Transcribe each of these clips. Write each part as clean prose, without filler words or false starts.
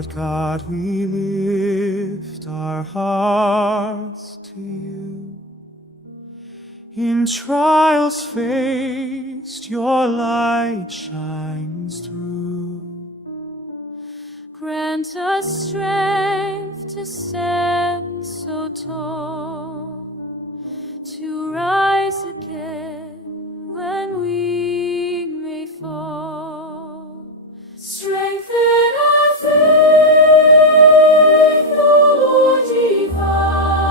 Lord God, we lift our hearts to you. In trials faced, your light shines through. Grant us strength to stand so tall, to rise again when we may fall. Strengthen our faith, O Lord divine.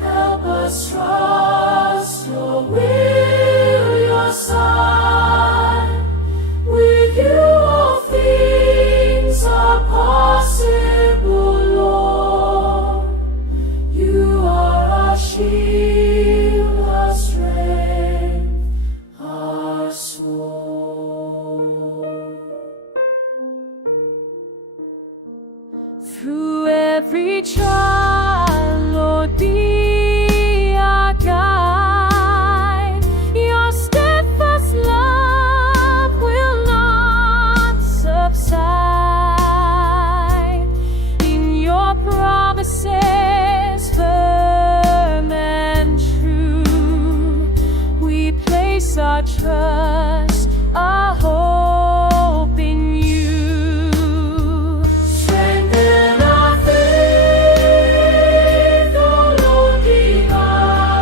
Help us trust your will, your sign. With you all things are possible, Lord. You are our shield, our strength, our soul. Through every trial, Lord, be our guide. Your steadfast love will not subside. In your promises, firm and true, we place our trust, our hope in you. Strengthen our faith, O Lord divine.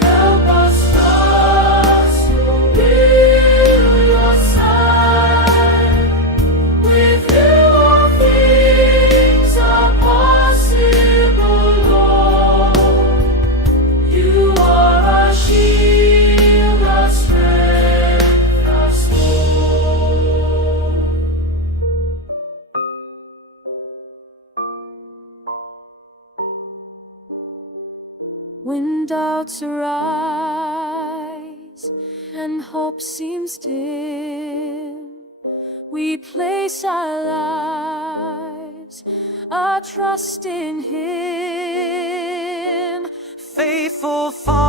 Help us trust your will, your sign. With you all things are possible, Lord. You are our shield, our strength, our soul. When doubts arise and hope seems dim, we place our lives, our trust in Him. Faithful Father,